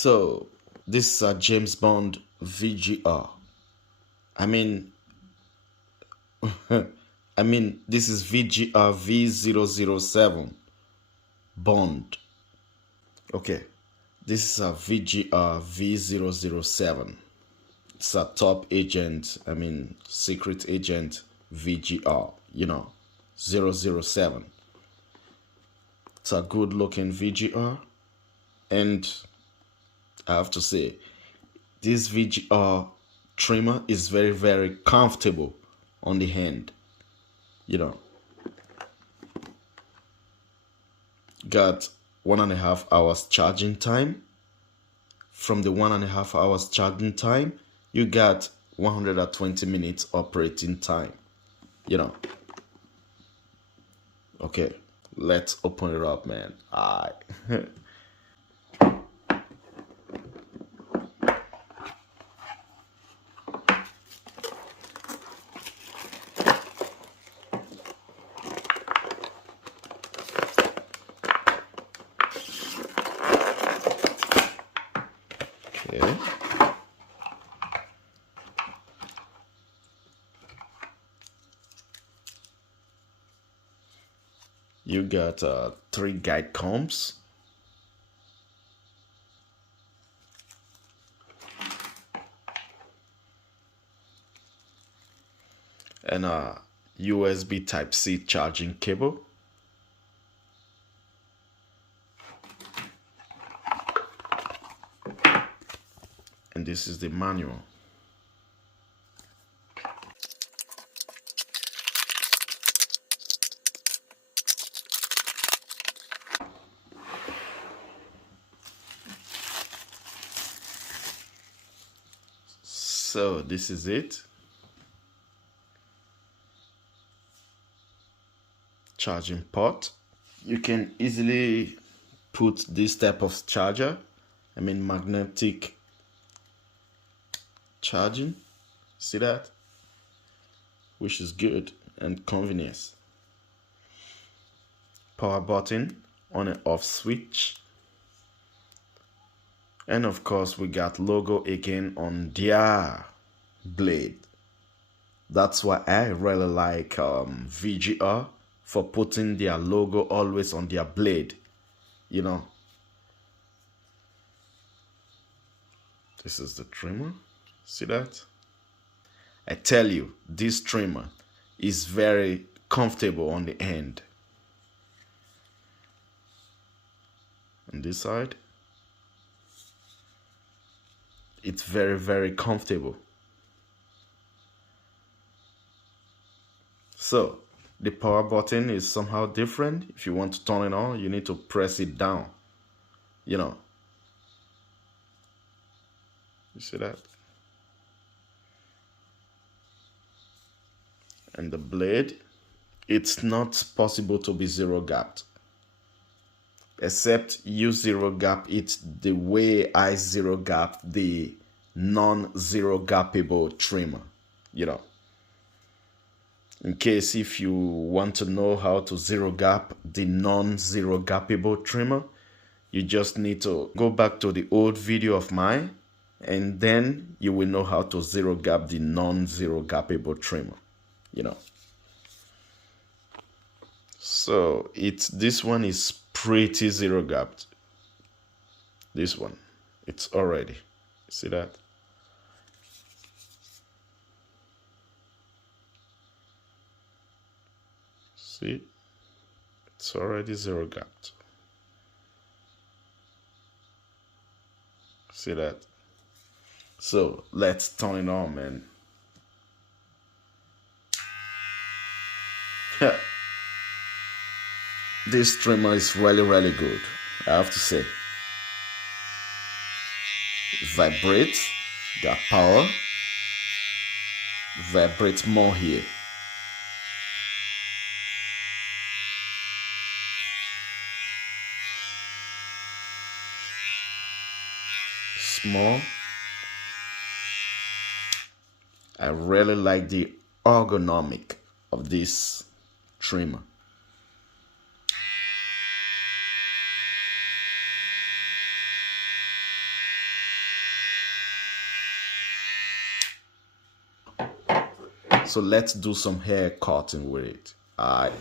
So this is a James Bond VGR. I mean, this is VGR V007 Bond. Okay, this is a VGR V007. It's a top agent, secret agent VGR, 007. It's a good looking VGR, and I have to say, this VGR trimmer is very, very comfortable on the hand. Got 1.5 hours charging time. From the 1.5 hours charging time, you got 120 minutes operating time. Okay, let's open it up, man. All right. Okay. You got 3 guide combs. And a USB Type-C charging cable. And this is the manual. So this is it. Charging port. You can easily put this type of charger, magnetic charging. See that? Which is good and convenience. Power button, on and off switch. And of course, we got logo again on their blade. That's why I really like VGR, for putting their logo always on their blade. This is the trimmer. See that? I tell you, this trimmer is very comfortable on the hand. On this side, it's very, very comfortable. So the power button is somehow different. If you want to turn it on, you need to press it down. You see that? And the blade, it's not possible to be zero gapped, except you zero gap it the way I zero gap the non-zero gappable trimmer. In case if you want to know how to zero gap the non-zero gappable trimmer, you just need to go back to the old video of mine, and then you will know how to zero gap the non-zero gappable trimmer. So this one is pretty zero gapped. This one, it's already, see that? See, it's already zero gapped. See that? So let's turn it on, man. This trimmer is really, really good, I have to say. Vibrates, got power. Vibrates more here. Small. I really like the ergonomic of this trimmer. So let's do some hair cutting with it. Alright.